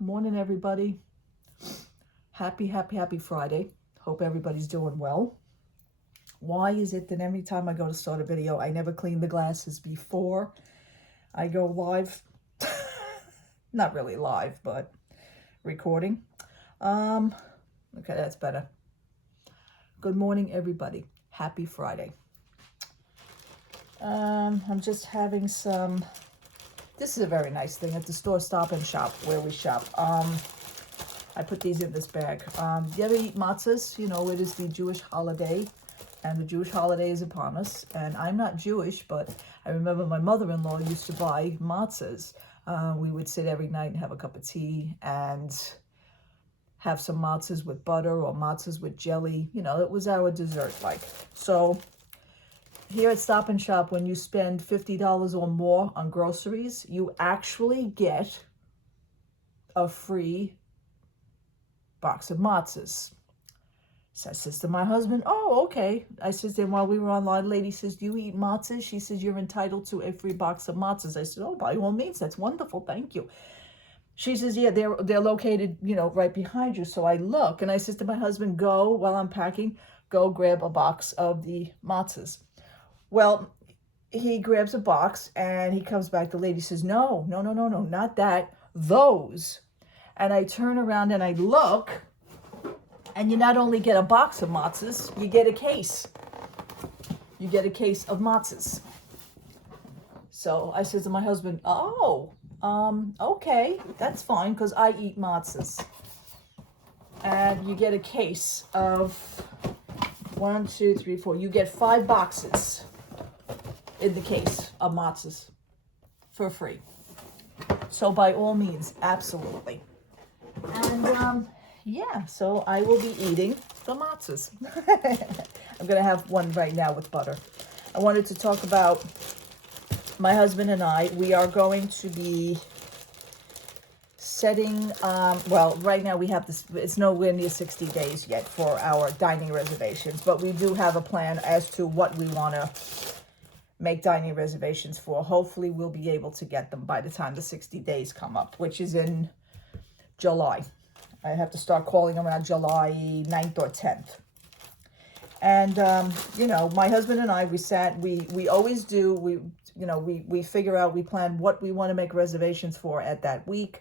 Good morning, everybody. Happy Friday. Hope everybody's doing well. Why is it that every time I go to start a video, I never clean the glasses before I go live? Not really live, but recording. Okay, that's better. Good morning, everybody. Happy Friday. I'm just having some... This is a very nice thing at the store Stop and Shop, where we shop. I put these in this bag. Do you ever eat matzahs? You know, it is the Jewish holiday, and the Jewish holiday is upon us. And I'm not Jewish, but I remember my mother-in-law used to buy matzahs. We would sit every night and have a cup of tea and have some matzahs with butter or matzahs with jelly. You know, it was our dessert like. So here at Stop and Shop, when you spend $50 or more on groceries, you actually get a free box of matzahs. So I says to my husband, oh, okay. I says, then while we were online, lady says, do you eat matzahs? She says, you're entitled to a free box of matzahs. I said, oh, by all means, that's wonderful, thank you. She says, yeah, they're located, you know, right behind you. So I look, and I says to my husband, go, while I'm packing, go grab a box of the matzahs. Well, he grabs a box, and he comes back. The lady says, no, not that, those. And I turn around and I look, and you not only get a box of matzahs, you get a case. You get a case of matzahs. So I said to my husband, oh, okay, that's fine, because I eat matzahs. And you get a case of 1, 2, 3, 4. You get 5 boxes in the case of matzahs for free. So by all means, absolutely. And yeah, so I will be eating the matzahs. I'm going to have one right now with butter. I wanted to talk about my husband and I. We are going to be setting, well, right now we have this, it's nowhere near 60 days yet for our dining reservations, but we do have a plan as to what we want to make dining reservations for. Hopefully we'll be able to get them by the time the 60 days come up, which is in July. I have to start calling them on July 9th or 10th. And, you know, my husband and I, we always do, we figure out, we plan what we want to make reservations for at that week.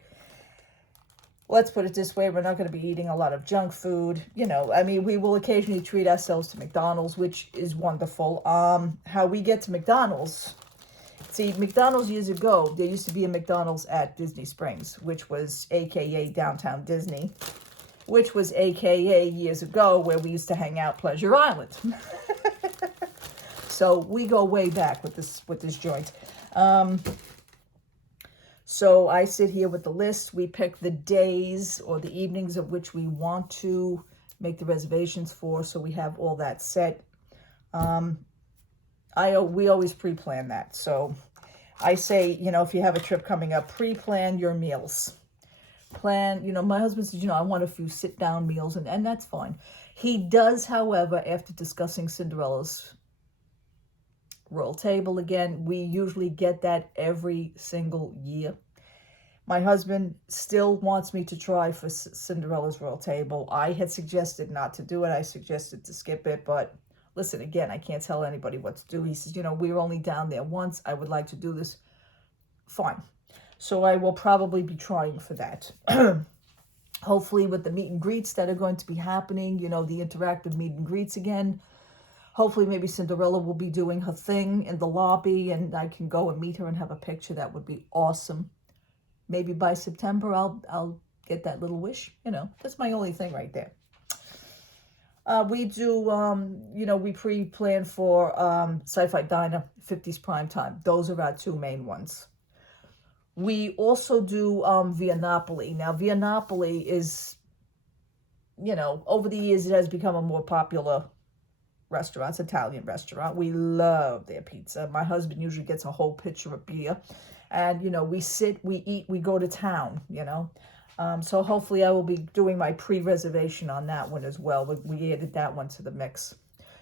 Let's put it this way, we're not going to be eating a lot of junk food. You know, I mean, we will occasionally treat ourselves to McDonald's, which is wonderful. How we get to McDonald's, see, McDonald's years ago, there used to be a McDonald's at Disney Springs, which was AKA Downtown Disney, which was AKA years ago where we used to hang out Pleasure Island. So we go way back with this joint. So I sit here with the list. We pick the days or the evenings of which we want to make the reservations for, so we have all that set. We always pre-plan that. So I say, you know, if you have a trip coming up, pre-plan your meals. Plan, you know, my husband says, you know, I want a few sit-down meals, and that's fine. He does, however, after discussing Cinderella's royal table again, we usually get that every single year. My husband still wants me to try for Cinderella's royal table. I had suggested not to do it. I suggested to skip it, but listen, again, I can't tell anybody what to do. He says, you know, we were only down there once. I would like to do this. Fine. So I will probably be trying for that. Hopefully with the meet and greets that are going to be happening, you know, the interactive meet and greets again. Hopefully maybe Cinderella will be doing her thing in the lobby and I can go and meet her and have a picture. That would be awesome. Maybe by September I'll get that little wish. You know, that's my only thing right there. We do, you know, we pre-plan for Sci-Fi Diner, 50s Prime Time. Those are our 2 main ones. We also do Via Napoli. Now, Via Napoli is, you know, over the years it has become a more popular restaurant. It's an Italian restaurant. We love their pizza. My husband usually gets a whole pitcher of beer. And, you know, we sit, we eat, we go to town, you know. So hopefully I will be doing my pre-reservation on that one as well. We added that one to the mix.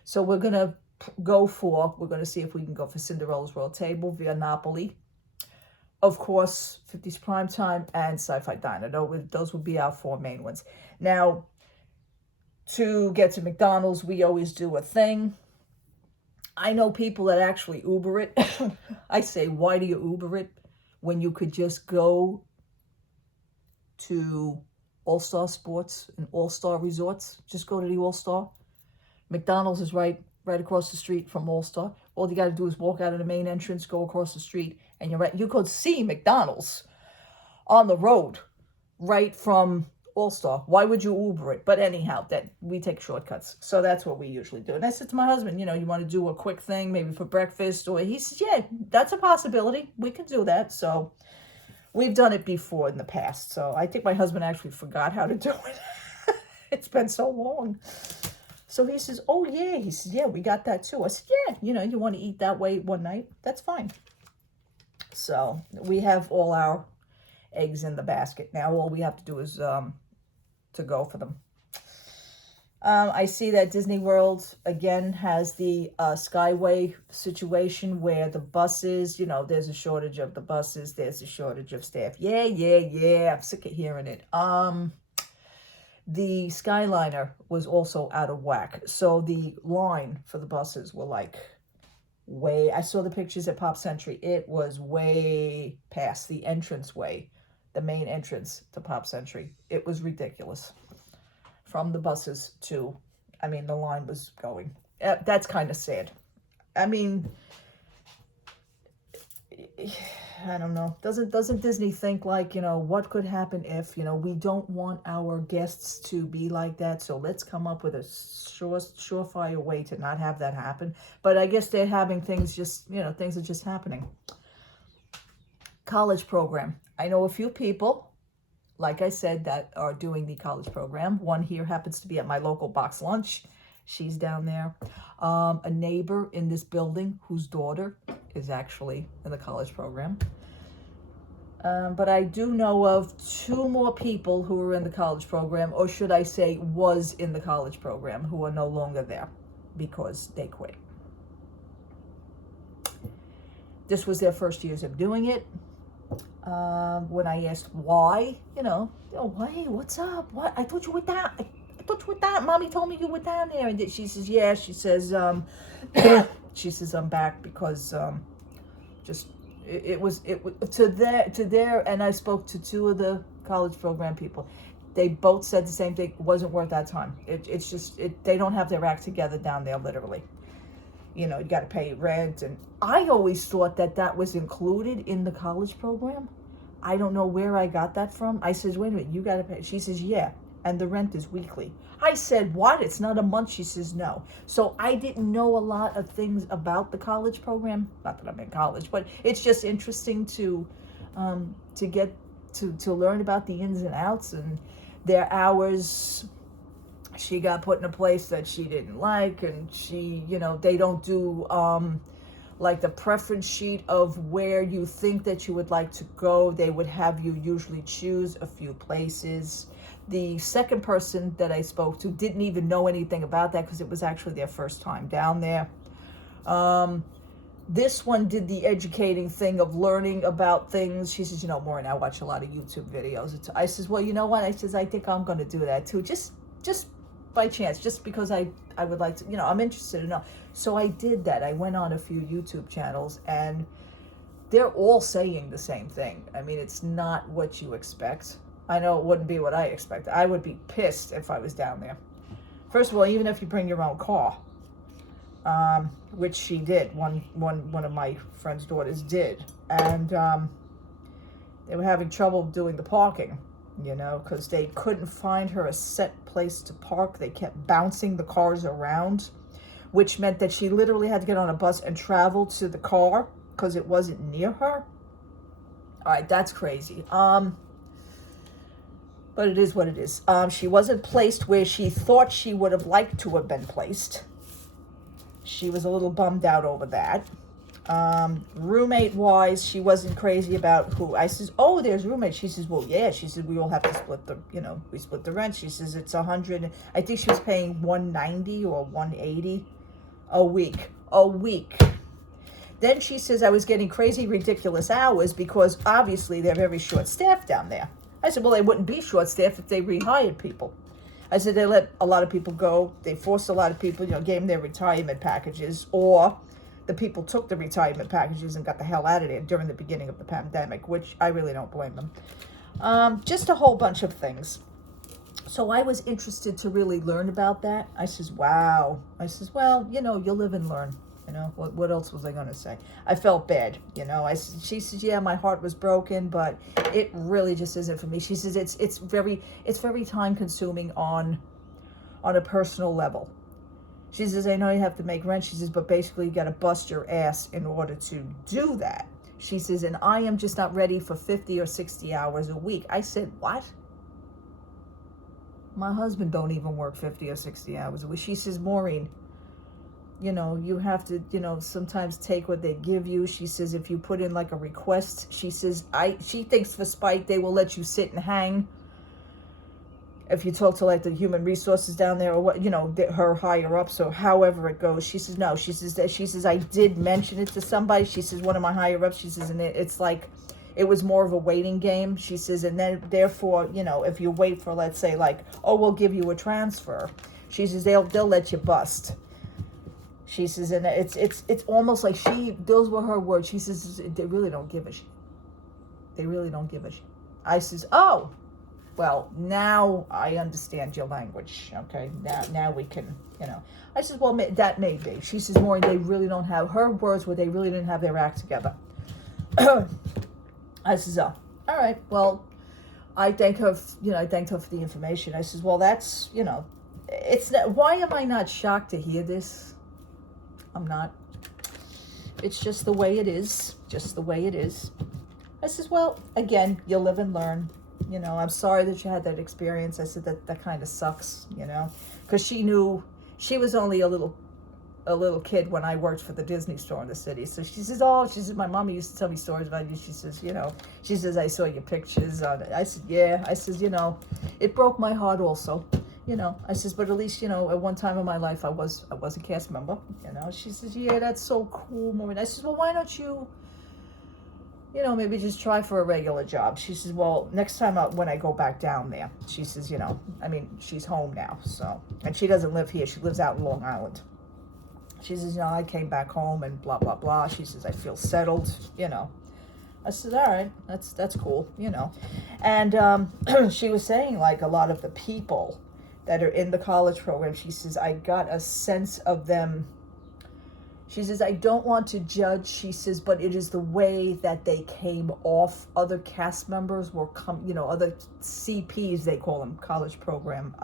So we're going to we're going to see if we can go for Cinderella's Royal Table Via Napoli. of course, 50s Primetime and Sci-Fi Diner. Those would be our 4 main ones. Now, to get to McDonald's, we always do a thing. I know people that actually Uber it. I say, why do you Uber it when you could just go to All-Star Sports and All-Star Resorts? Just go to the All-Star. McDonald's is right across the street from All-Star. All you got to do is walk out of the main entrance, go across the street, and you're right. You could see McDonald's on the road right from All-Star. Why would you Uber it? But anyhow, that we take shortcuts. So that's what we usually do. And I said to my husband, you want to do a quick thing, maybe for breakfast? Or he says, yeah, that's a possibility. We can do that. So we've done it before in the past. So I think my husband actually forgot how to do it. It's been so long. So he says, oh, yeah. He says, yeah, we got that too. I said, yeah, you want to eat that way one night? That's fine. So we have all our eggs in the basket. Now all we have to do is to go for them. I see that Disney World, again, has the Skyway situation where the buses, there's a shortage of the buses. There's a shortage of staff. Yeah. I'm sick of hearing it. The Skyliner was also out of whack. So the line for the buses were like I saw the pictures at Pop Century. It was way past the entranceway, the main entrance to Pop Century. It was ridiculous. From the buses to, the line was going. That's kind of sad. I don't know. Doesn't Disney think like, what could happen if, we don't want our guests to be like that, so let's come up with a surefire way to not have that happen. But I guess they're having things things are just happening. College program. I know a few people, like I said, that are doing the college program. One here happens to be at my local box lunch. She's down there. A neighbor in this building whose daughter is actually in the college program. But I do know of 2 more people who are in the college program, or should I say was in the college program, who are no longer there because they quit. This was their first years of doing it. When I asked why, why, what's up? What? I thought you were down. I thought you were down. Mommy told me you were down there. And she says, yeah. She says, she says, I'm back because it was to their, and I spoke to 2 of the college program people. They both said the same thing. It wasn't worth that time. It's just they don't have their act together down there, literally. You got to pay rent. And I always thought that was included in the college program. I don't know where I got that from. I says, wait a minute, you got to pay. She says, yeah, and the rent is weekly. I said, what? It's not a month? She says, no. So I didn't know a lot of things about the college program. Not that I'm in college, but it's just interesting to get to learn about the ins and outs and their hours. She got put in a place that she didn't like, and she, they don't do like the preference sheet of where you think that you would like to go. They would have you usually choose a few places. The second person that I spoke to didn't even know anything about that because it was actually their first time down there. This one did the educating thing of learning about things. She says, Maureen, I watch a lot of YouTube videos. I says, well, you know what? I says, I think I'm going to do that too. Just by chance, just because I would like to, I'm interested to know. So I did that. I went on a few YouTube channels and they're all saying the same thing. It's not what you expect. I know it wouldn't be what I expected. I would be pissed if I was down there. First of all, even if you bring your own car, which she did, one of my friend's daughters did, and they were having trouble doing the parking, because they couldn't find her a set place to park. They kept bouncing the cars around, which meant that she literally had to get on a bus and travel to the car because it wasn't near her. All right, that's crazy. But it is what it is. She wasn't placed where she thought she would have liked to have been placed. She was a little bummed out over that. Roommate-wise, she wasn't crazy about who. I says, oh, there's roommates. She says, well, yeah. She said, we all have to split we split the rent. She says, it's $100. I think she was paying $190 or $180 a week. Then she says I was getting crazy, ridiculous hours because obviously they're very short-staffed down there. I said, well, they wouldn't be short-staffed if they rehired people. I said, they let a lot of people go. They forced a lot of people, gave them their retirement packages, or the people took the retirement packages and got the hell out of there during the beginning of the pandemic, which I really don't blame them. Just a whole bunch of things. So I was interested to really learn about that. I says, wow. I says, well, you live and learn. What else was I going to say? I felt bad, she says, yeah, my heart was broken, but it really just isn't for me. She says, it's very time consuming on a personal level. She says, I know you have to make rent. She says, but basically you got to bust your ass in order to do that. She says, and I am just not ready for 50 or 60 hours a week. I said, what? My husband don't even work 50 or 60 hours a week. She says, Maureen, you have to, sometimes take what they give you. She says, if you put in like a request, she says, she thinks for spite they will let you sit and hang. If you talk to like the human resources down there or what, her higher ups or however it goes. She says, no, she says, I did mention it to somebody. She says, one of my higher ups, she says, and it's like, it was more of a waiting game. She says, and then therefore, if you wait for, let's say like, oh, we'll give you a transfer. She says, they'll let you bust. She says, and it's almost like those were her words. She says, they really don't give a shit. They really don't give a shit. I says, oh, well, now I understand your language. Okay, now we can, I says, well, that may be. She says, Maureen, they really don't have, her words were they really didn't have their act together. I says, oh, all right, well, I thank her, I thanked her for the information. I says, well, that's, it's not, why am I not shocked to hear this? I'm not. It's just the way it is. Just the way it is. I says, well, again, you live and learn. I'm sorry that you had that experience. I said that kind of sucks, because she knew she was only a little kid when I worked for the Disney store in the city. So she says, my mommy used to tell me stories about you. She says, she says, I saw your pictures on it. I said, yeah. I says, it broke my heart also. I says, but at least, at one time in my life, I was a cast member, She says, yeah, that's so cool, Maureen. I says, well, why don't you, maybe just try for a regular job. She says, well, next time when I go back down there, she says, she's home now, so, and she doesn't live here. She lives out in Long Island. She says, I came back home and blah, blah, blah. She says, I feel settled, I said, all right, that's cool, And she was saying, like, a lot of the people that are in the college program, she says, I got a sense of them. She says, I don't want to judge, she says, but it is the way that they came off. Other cast members were other CPs, they call them, college program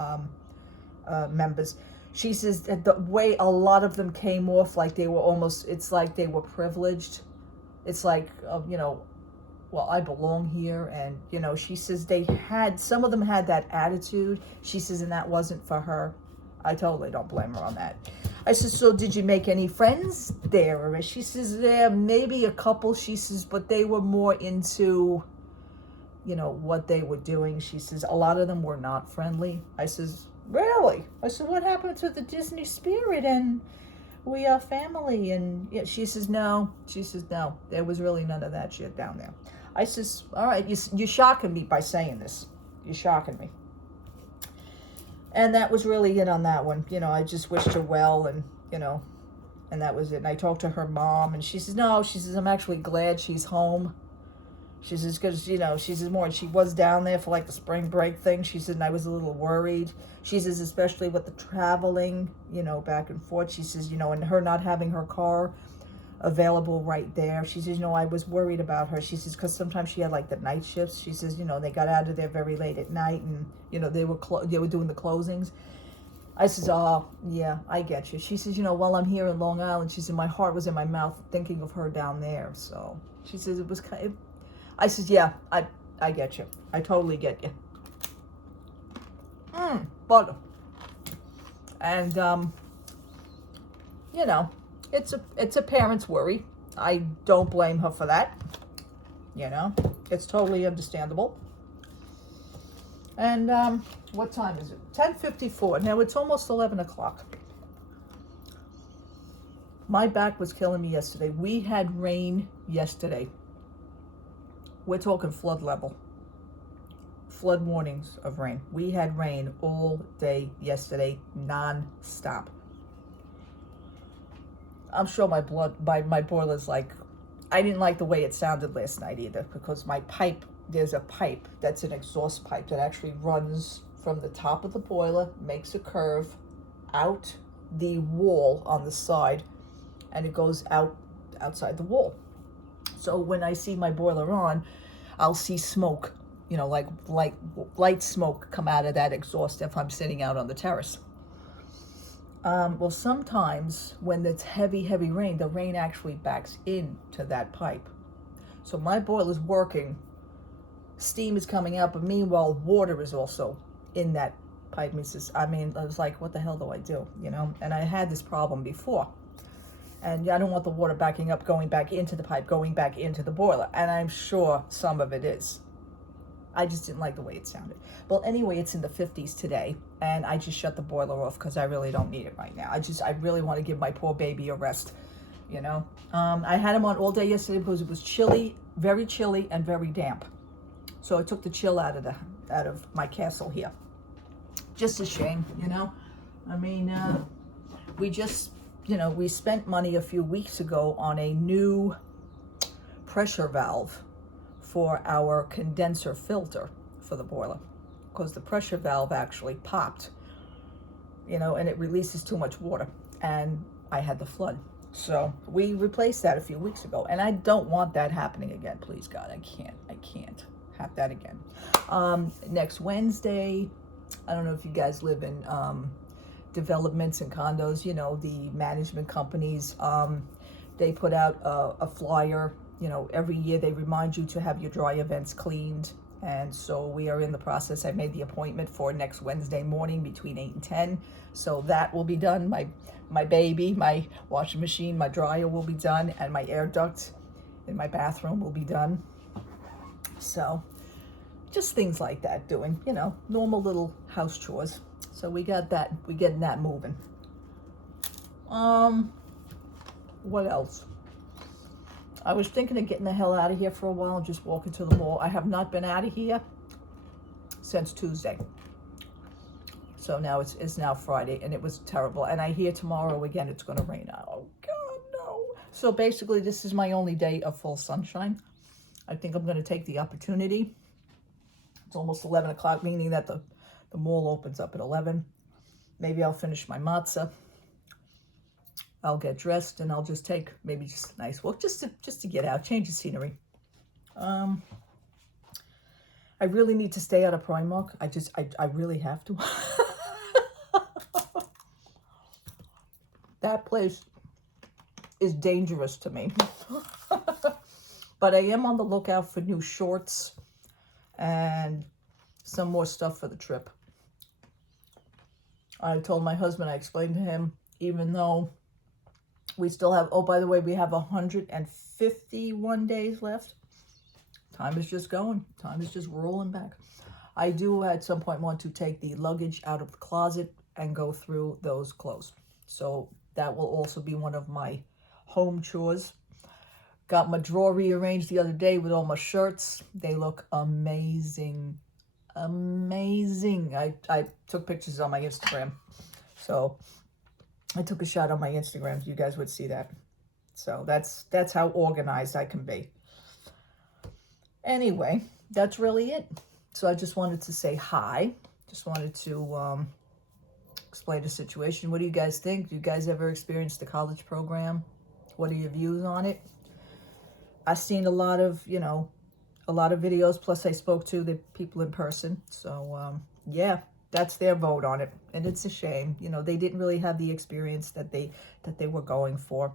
members. She says that the way a lot of them came off, like they were almost, it's like they were privileged. It's like, well, I belong here. And, she says some of them had that attitude. She says, and that wasn't for her. I totally don't blame her on that. I said, so did you make any friends there? She says, yeah, maybe a couple. She says, but they were more into, what they were doing. She says, a lot of them were not friendly. I says, really? I said, what happened to the Disney spirit? And we are family. And yeah, she says, no. She says, no, there was really none of that shit down there. I says, all right, you're shocking me by saying this. You're shocking me. And that was really it on that one. I just wished her well and, and that was it. And I talked to her mom and she says, no, she says, I'm actually glad she's home. She says, because, she says, more, she was down there for like the spring break thing. She said, and I was a little worried. She says, especially with the traveling, back and forth. She says, and her not having her car available right there. She says, I was worried about her. She says, because sometimes she had like the night shifts. She says, they got out of there very late at night and, they were doing the closings. I says, oh, yeah, I get you. She says, while I'm here in Long Island, she said, my heart was in my mouth thinking of her down there. So she says, it was kind of, I says, yeah, I get you. I totally get you. Butter. And, it's a parent's worry. I don't blame her for that. It's totally understandable. And what time is it? 10:54. Now it's almost 11 o'clock. My back was killing me yesterday. We had rain yesterday. We're talking flood level. Flood warnings of rain. We had rain all day yesterday, non-stop. I'm sure my boiler's like, I didn't like the way it sounded last night either, because my pipe, there's a pipe that's an exhaust pipe that actually runs from the top of the boiler, makes a curve out the wall on the side, and it goes outside the wall. So when I see my boiler on, I'll see smoke, you know, like light smoke come out of that exhaust if I'm sitting out on the terrace. Well, sometimes when it's heavy rain, the rain actually backs into that pipe. So my boiler's working, steam is coming out, but meanwhile, water is also in that pipe. I was like, what the hell do I do? You know, and I had this problem before. And I don't want the water backing up, going back into the pipe, going back into the boiler. And I'm sure some of it is. I just didn't like the way it sounded. Well, anyway, it's in the 50s today, and I just shut the boiler off because I really don't need it right now. I really want to give my poor baby a rest, you know. I had him on all day yesterday because it was chilly, very chilly, and very damp. So I took the chill out of my castle here. Just a shame, you know. I mean, we just, you know, we spent money a few weeks ago on a new pressure valve for our condenser filter for the boiler, because the pressure valve actually popped, you know, and it releases too much water, and I had the flood. So we replaced that a few weeks ago, and I don't want that happening again. Please God, I can't have that again. Next Wednesday, I don't know if you guys live in developments and condos, you know, the management companies, they put out a flyer. You know, every year they remind you to have your dry events cleaned. And so we are in the process. I made the appointment for next Wednesday morning between 8 and 10. So that will be done. My baby, my washing machine, my dryer will be done, and my air duct in my bathroom will be done. So just things like that, doing, you know, normal little house chores. So we got that, we're getting that moving. What else? I was thinking of getting the hell out of here for a while and just walking to the mall. I have not been out of here since Tuesday. So now it's now Friday, and it was terrible. And I hear tomorrow again it's going to rain. Oh, God, no. So basically, this is my only day of full sunshine. I think I'm going to take the opportunity. It's almost 11 o'clock, meaning that the mall opens up at 11. Maybe I'll finish my matzah. I'll get dressed, and I'll just take maybe just a nice walk, just to get out, change the scenery. I really need to stay out of Primark. I really have to. That place is dangerous to me. But I am on the lookout for new shorts and some more stuff for the trip. I told my husband, I explained to him, even though we still have, oh, by the way, we have 151 days left. Time is just going. Time is just rolling back. I do at some point want to take the luggage out of the closet and go through those clothes. So that will also be one of my home chores. Got my drawer rearranged the other day with all my shirts. They look amazing. Amazing. I took pictures on my Instagram. So I took a shot on my Instagram, so you guys would see that. So that's how organized I can be. Anyway, that's really it. So I just wanted to say hi. Just wanted to explain the situation. What do you guys think? Do you guys ever experience the college program? What are your views on it? I've seen a lot of videos, plus I spoke to the people in person. So yeah, that's their vote on it, and it's a shame. You know, they didn't really have the experience that they were going for.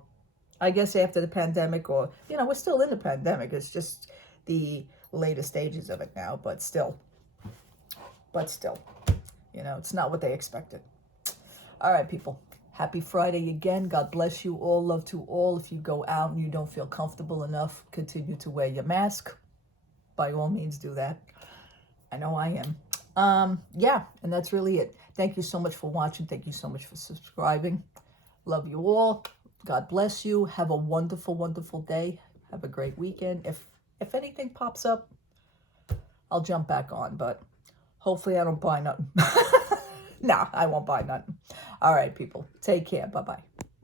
I guess after the pandemic, or, you know, we're still in the pandemic. It's just the later stages of it now, but still, you know, it's not what they expected. All right, people. Happy Friday again. God bless you all. Love to all. If you go out and you don't feel comfortable enough, continue to wear your mask. By all means, do that. I know I am. Yeah, and that's really it. Thank you so much for watching. Thank you so much for subscribing. Love you all. God bless you. Have a wonderful, wonderful day. Have a great weekend. If anything pops up, I'll jump back on, but hopefully I don't buy nothing. No, I won't buy nothing. All right, people. Take care. Bye-bye.